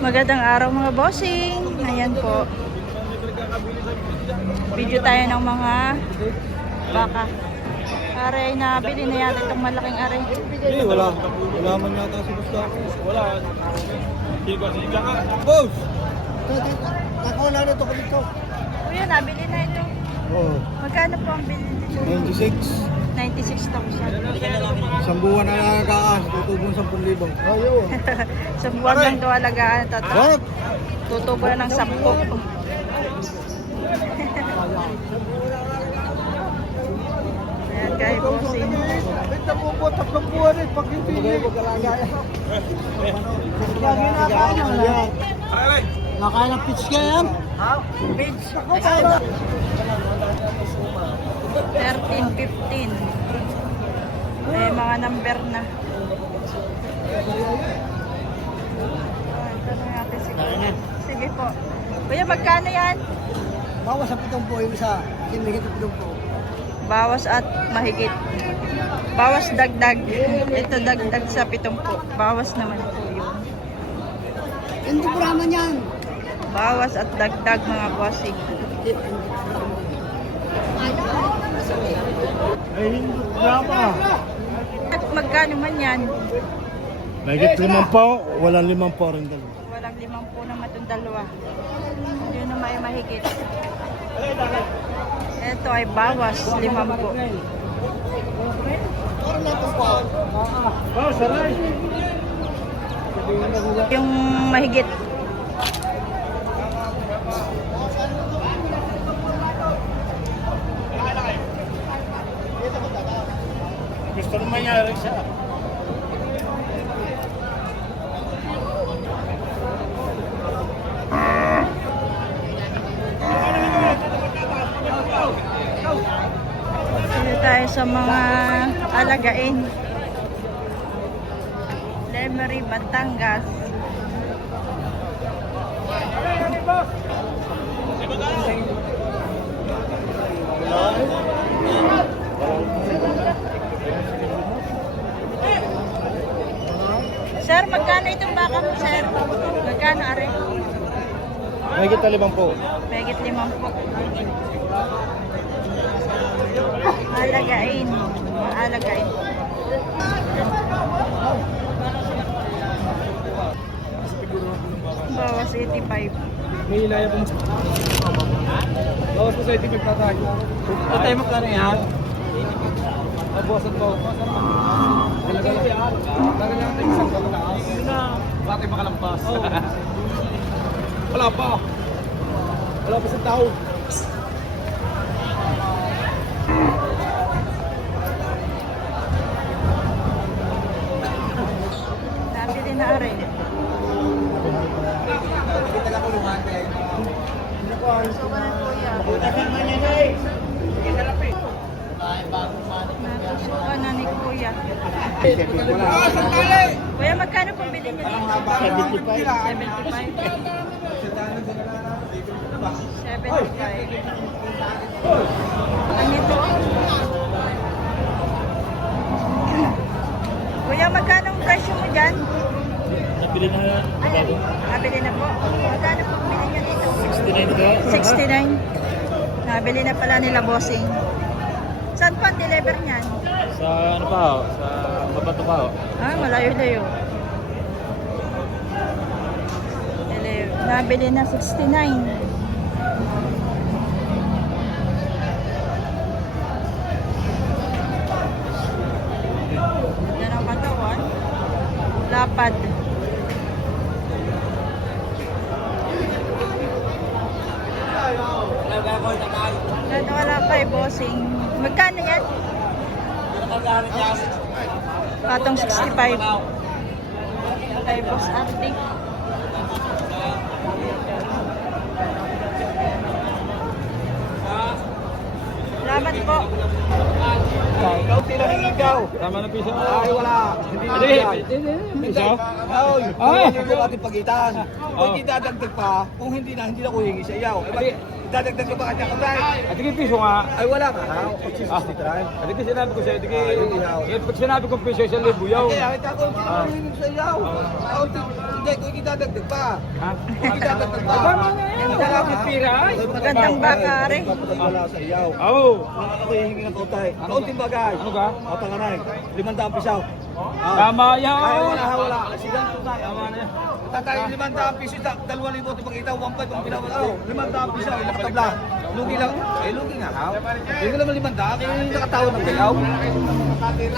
Magandang araw mga bossing. Ayan po. Video tayo ng mga baka. Are, nabili na yata itong malaking are. Hindi, wala. Wala man yata si Gustavo. Wala. Higa ka. Boss! Nakuha na ito ko dito. Kuya, nabili na ito. Oo. Magkano po ang bili dito? 96. 96,000. Isang buwan na nakakaas. Tutubong 10,000. Ayaw. Sa buwan lang daw alagaan. What? Tutubo na ng 10. Ayan kayo bossing. Ito po po, 3 buwan eh. Pag hindi mag-alaga. Nakain ng pitch ka yan? Ha? Page. 13, 15. May mga number na. Ito na natin siguro. Sige po. Kuya, magkano yan? Bawas sa 7 po yung isa. Kinigit ang 7 po. Bawas at mahigit. Bawas dagdag. Ito dagdag sa 7 po. Bawas naman po yun. Hindi po naman yan. Bawas at dagdag mga bossing. Ay, hindi drama. At magkano man yan? Mahigit 5 po, walang 5 po rin dalawa. Walang 5 po naman itong dalawa. Yun na may mahigit. Ito ay bawas 5 po. Yung mahigit. Gusto naman mangyari siya. Dito tayo sa mga alagain. Lemery, Batangas. Sir, magkano itong baka mo, sir? Magkano, are? Mahigit 5 po. Megit 5 po. Alagain. Alagain. Bawas 85. May ilaya po. Bawas po sa 85 tatay. Ito tayo magkano yan? Bawasan po. Talaga lang yan. Talaga lang tayo isang kamataas. Hindi na. Bakit makalampas? Wala pa. Wala pa sa tao. Nabili na rin. So, ganun po yan. Natusukan na ni Kuya. Kuya, magkano pong bilhin niyo dito? 75. Ano ito? Kuya, magkano ang presyo mo dyan? Nabili na yan. Nabili na po. Magkano pong bilhin niyo dito? 69 ka? 69. Nabili na pala nila bossing. Saan po ang deliver niyan? Sa ano pa ho? Sa Babato pa ho? Ah, malayo-layo. Nabili na 69. Ganda ng katawan. Lapad. Ganda wala pa eh, bossing. Magkano yan? Patong 65. Kay Boss Artie. Salamat po. Ikaw ikaw. Tama na piso. Ay wala. Hindi na yan. Piso? Ay. Hindi natin pagitan. Kung hindi dadagdag pa, kung hindi na ko hingi sa iyo. Dadagdag ka ba kanya kagay? At di piso nga. Ay wala ka. 63. At di sinabi ko sa'yo, di pag sinabi kong piso, 1,000 yaw. Kaya kita ko hingi sa iyo. Hindi, kung ikidadagdag pa. Ha? Ikidadagdag pa. Tama na yan. Wala akong pira. Ay. Magandang baka rin. Wala sa iyaw. Oo. Ako hihingi ng kautay. Kaunting bagay. Ano ka? O, tanganay. 500 pisaw. Tama yan. Ay, wala. Sigang tutay. Tama na yan. Tatay, 500 piso, 2,000 ito pagkita, 1,500 ang pinawala. 500 piso, ilang katabla. Lugi lang. Eh, lugi nga, ha? Hindi ko naman 500, kaya yung nakatawad ng kayaw.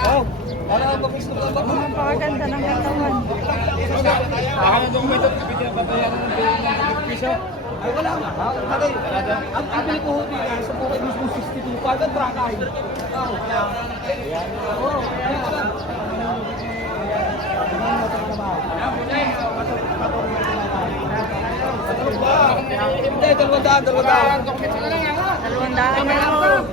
Oh, para mag-gusto ka ba? Napakaganda ng katawan. Ano itong method? Pinapatayan ng piso. Ay, wala nga, ha? Tatay, ang pili ko hobi nga, sa buhay mismo 62 pa, ang trangay. Oh, hindi, 200. 200 na lang.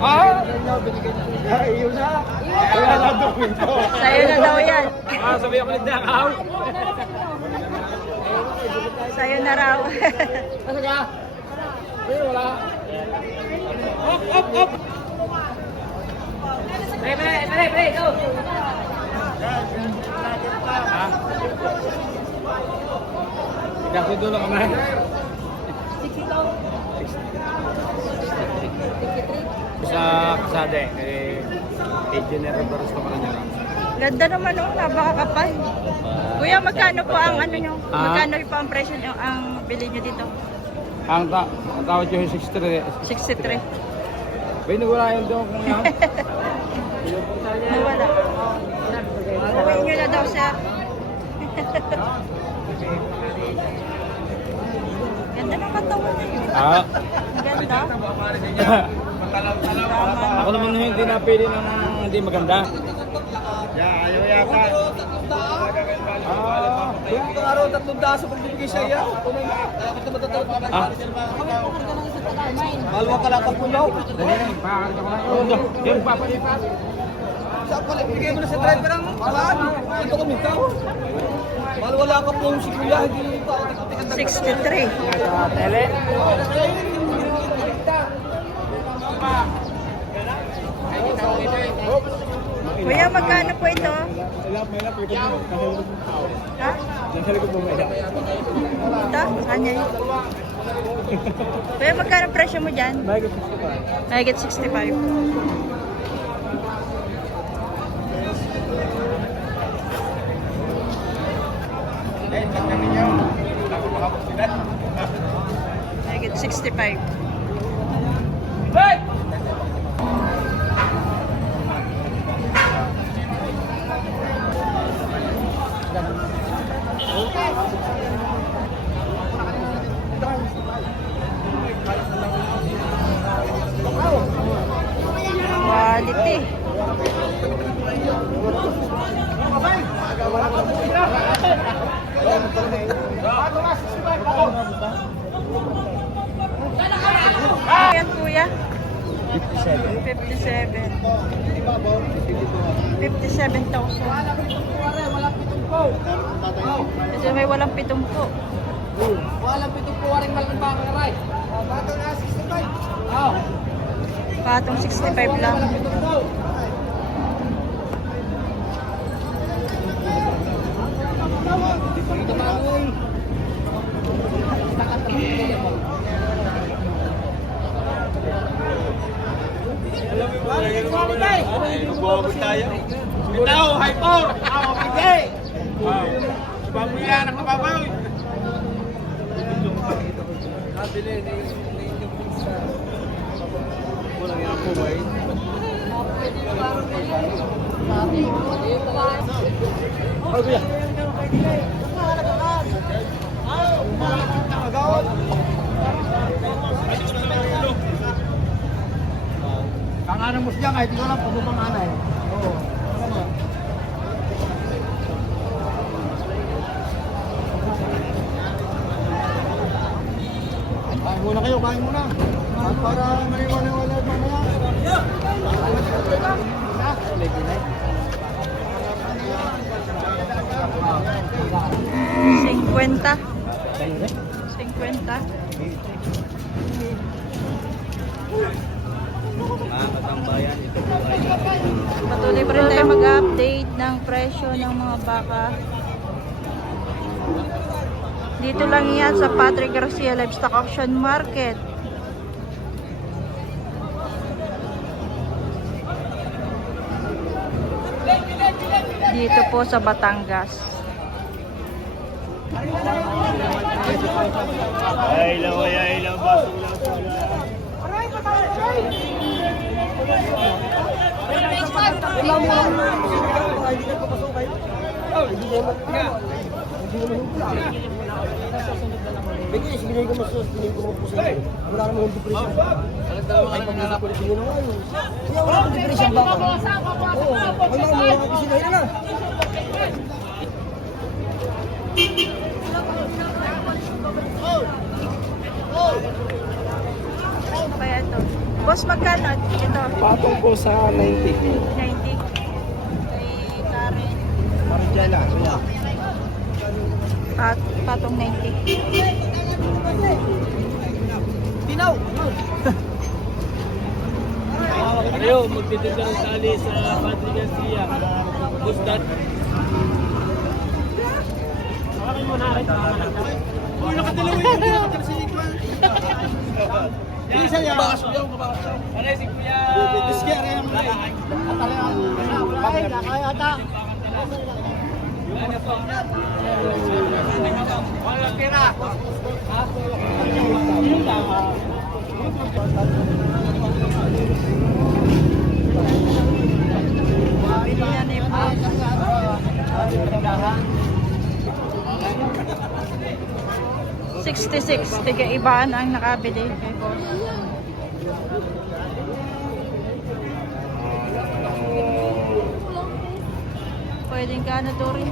Ah! Ayun na. Wala na dokumento. Sa'yo na daw yan. Ah, sabi ako nagdakaw. Sa'yo na raw. Ano ka? Ay, wala. Up! Pre, go! Ha? Kasi dulo ka na. Sa kasada eh. General Baros ka pala niya. Ganda naman oh, napakakapal. Kuya, magkano po ang ano nyo? Magkano po ang presyo nyo, ang bili nyo dito? Ang tawad nyo yung 63. 63. Bay, nagwala yun doon kung yan. Nawala. Uwi nyo na daw siya. Ganda ng katawan na yun. Ah. Ganda. Ako naman hindi napili ng hindi maganda. Ayaw yata. Yung araw, 300 sa pagbibigay sa iya. Ah. Malwa ka lang kapulaw. Yung papalipas. Sa pala, bigay mo na sa driver ang kalaan. Ito kami tao. Malwala ka po si kuya, hindi pa. 63. Tele. Kuya, magkano po ito? Ha? Ito? Saan yan? Kuya, magkano presyo mo dyan? Mahigit 65. Mahigit 65. Quality. Ayan kuya. 57. 57,000. Kasi may walang pitumpo. Walang pitong puwaring malaking baka karay. Bato na 65. Oo. Patong 65 lang. Bitaw, hypo! Ako, bigay! Babuyan ang kababaw! Walang yan po ba eh? Oh, kuya. Kanganan mo siya kahit ikaw lang kung bang anay. Oo. Kain muna kayo, kain muna. Para maniwala mamaya. Cinquenta. 50. Mga katambayan, ito po ay Patuloy pa rin tayo mag ng presyo ng mga baka. Dito lang yan sa Patrick Garcia Livestock Auction Market. Dito po sa Batangas. Ay, ilaw, baso lang. Bigay, binigay ko mas binigay ko po sa inyo. Wala namang depression. Ay, pag-usap ko rin na ngayon. Kaya wala akong depression ba? Oo, wala mo mga kisinahin na. Kaya ito. Boss, magkano? Ito. Patong ko sa 90. 90. Kay Karen. Marijala. Patong 90. Tinaw! Ayaw, magtitinda ng tali sa Patrick Garcia. Bustat. Akin mo na rin. Uy, nakadalawa yun. Nakadalawa si Ikman. Isa yan. Mabakas mo yan. Ano si Kuya? Diski, ano yan? Wala kaya ata. Walang pera. Bili na ni Boss. 66. Tiga ibaan ang nakabili kay Boss. Pwedeng ka na to rin.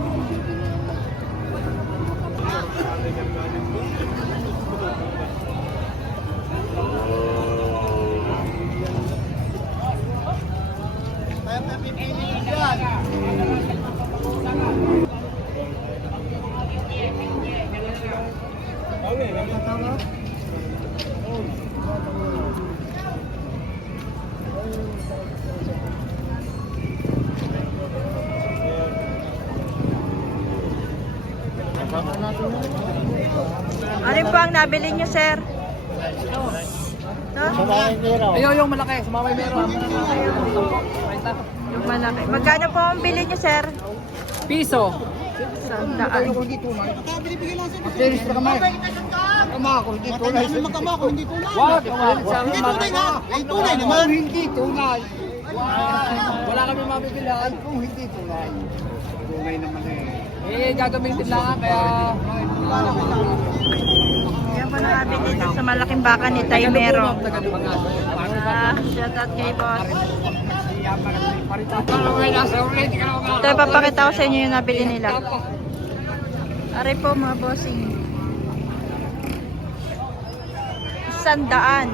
Ano po ang nabili niyo, sir? No? Ayaw yung malaki. Sumamay meron. Yung malaki. Magkano po ang bili niyo, sir? Piso. 100. Finish na kamay. Kama ako, hindi tunay. Magkama ako, hindi tunay. Wag! Hindi tunay nga. Ay, tunay naman. Hindi tunay. Wala kami mabibilaan kung hindi tunay. Tunay naman eh. Gagamitin lang kaya... Yan po nakabili dito sa malaking baka ni Taymero. Shout out kay Boss. Ito, ipapakita ko sa inyo yung nabili nila. Ari po mga bossing. 100,000.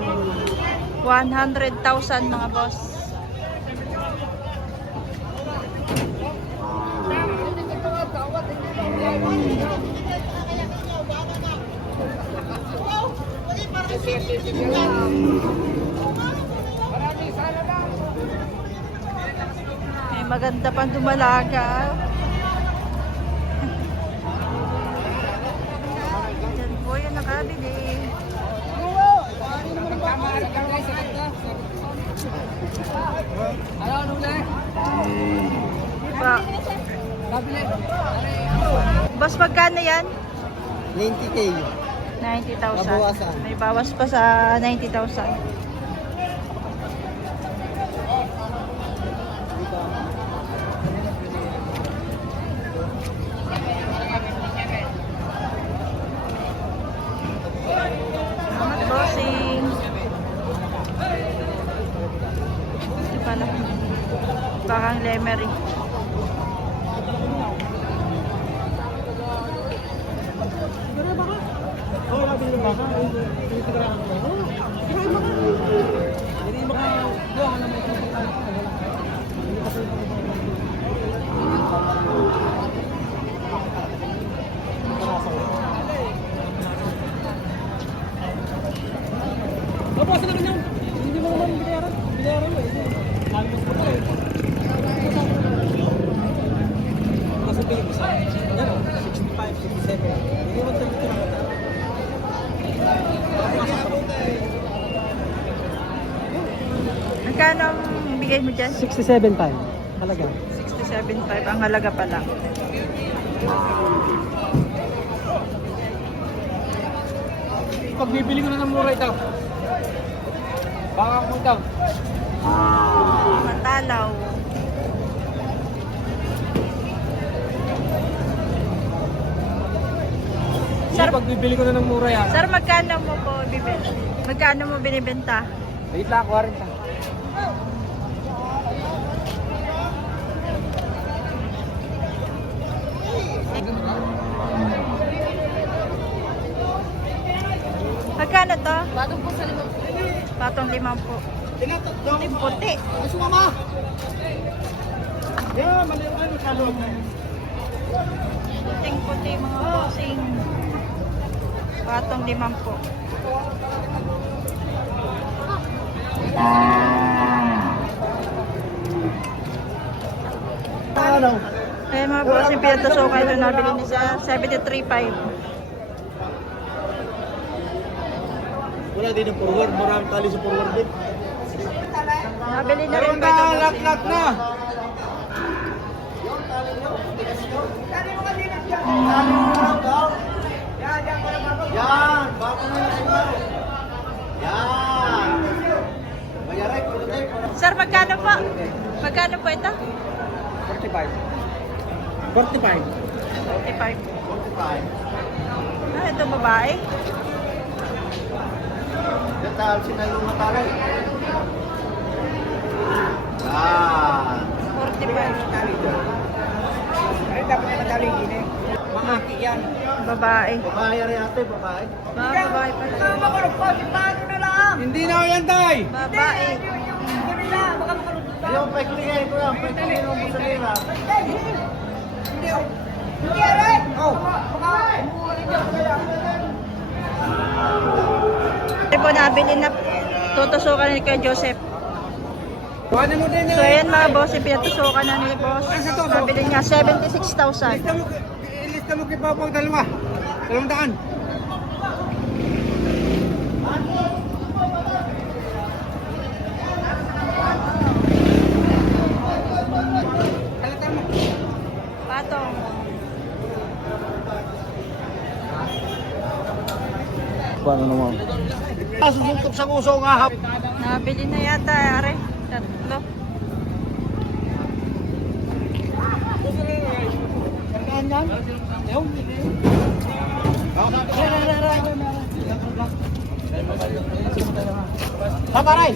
100,000 mga boss. May maganda pang dumalaga. Yan po yung nakabili. Pa. Boss, magkano yan? 90K. 90,000. Mabawasan. May bawas pa sa 90,000. Mga bossing. Ito pala. Bakang lemery. bibigyan mo sa akin. Yan o, 65, 67. Hindi mo ito lang ito. Magkano ang bigay mo dyan? 67 tayo. Halaga. 67.5 ang halaga pa lang. Pag bibili ko na ng mura ito. Baka kung ito. Matalaw. Sir, pag bibili ko na ng mura yan. Sir, magkano mo po bibenta? Magkano mo binibenta? Wait lang, 40. Magkano to? Patong po sa 5. Patong 5 po. Yung puti. Gusto mama! Yeah, maliwan yung kalog. Puting puti mga bossing. Patong 5 po. Ano? Ayan mga bossing, pinatusukan ito nabili niya sa 73.5. Wala din ang forward. Maraming tali sa forward din. Nabili na rin po ito bossing. na! Yan! Baka na yung yan! Mayaray, kulutay. Sir, magkano po? Magkano po ito? 45. 45. 45. 45. Ah, ito babae. Dahil sinayong matalay. Yan! 45. Ay, dapat na matali din eh. Mamaki yan. Babae. Babae rin ate, babae. Mga babae pa rin. Hindi na yan, tay! Babae. Yung peklingan ko yan, peklingan mo sa lira. Ito po nabili na tutusukan ni kay Joseph. Kuhanin mo din So ayan mga boss, pinatusukan na ni boss. Nabili niya 76,000. Ilista mo kay Papa dalawa. 200. Patong. Paano naman? Susuntok sa kuso nga hap. Nabili na yata, are. Tatlo. Saan yan? Yung? Babaray!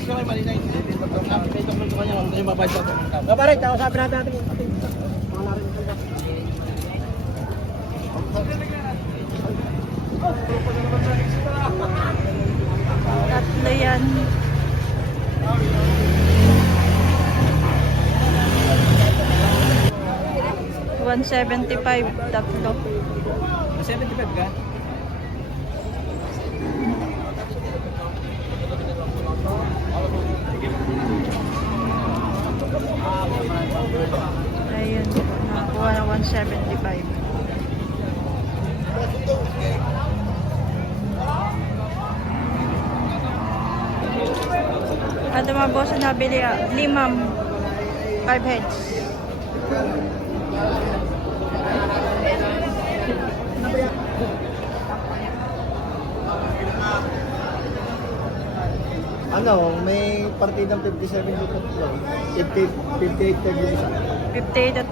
Babaray, kausapin natin. Tatlo yan. $175, tatlo. 75 ka? Ayun, nakakuha ng 175. At mga boss na nabili, 5 heads. Ano, may partidang 57 dito. 58 tayo dito sa. 58 at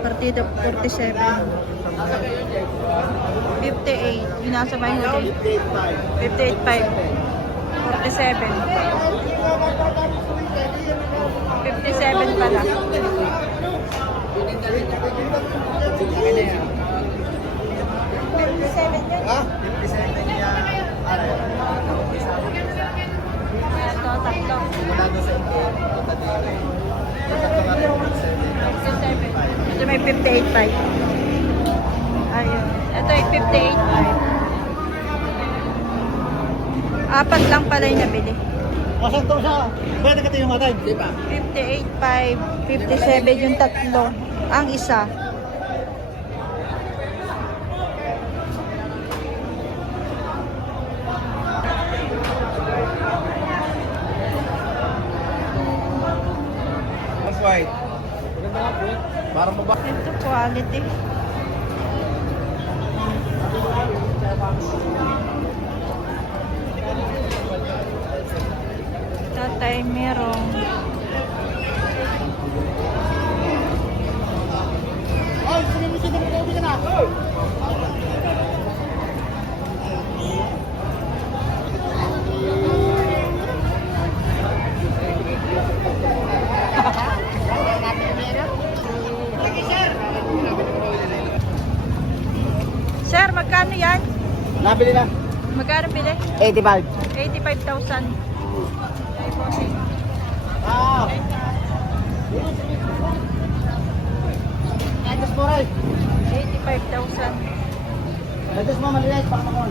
partida 47. 58, binasa ba yung huli? 58.5. 58.5. 47. 57 pala. 57 yun. Ha? 57 niya. Ito, tatlo. Mula doon sa inyo. Tatlo nga rin. 57. Ito may 58.5. Ayun. Ito ay 58.5. Apat lang pala yung nabili. Asan to siya? Pwede ka tayo matay? Di ba? 58.5, 57 yung tatlo. Ang isa, white. Maganda nga po. Parang mabak. Ito quality. Tatay merong Sir, magkano yan? Nabili na. Magkano bili? 85. 85,000. Ah. Ito po rin. 85,000. Ito mo maliit. Pakamaon.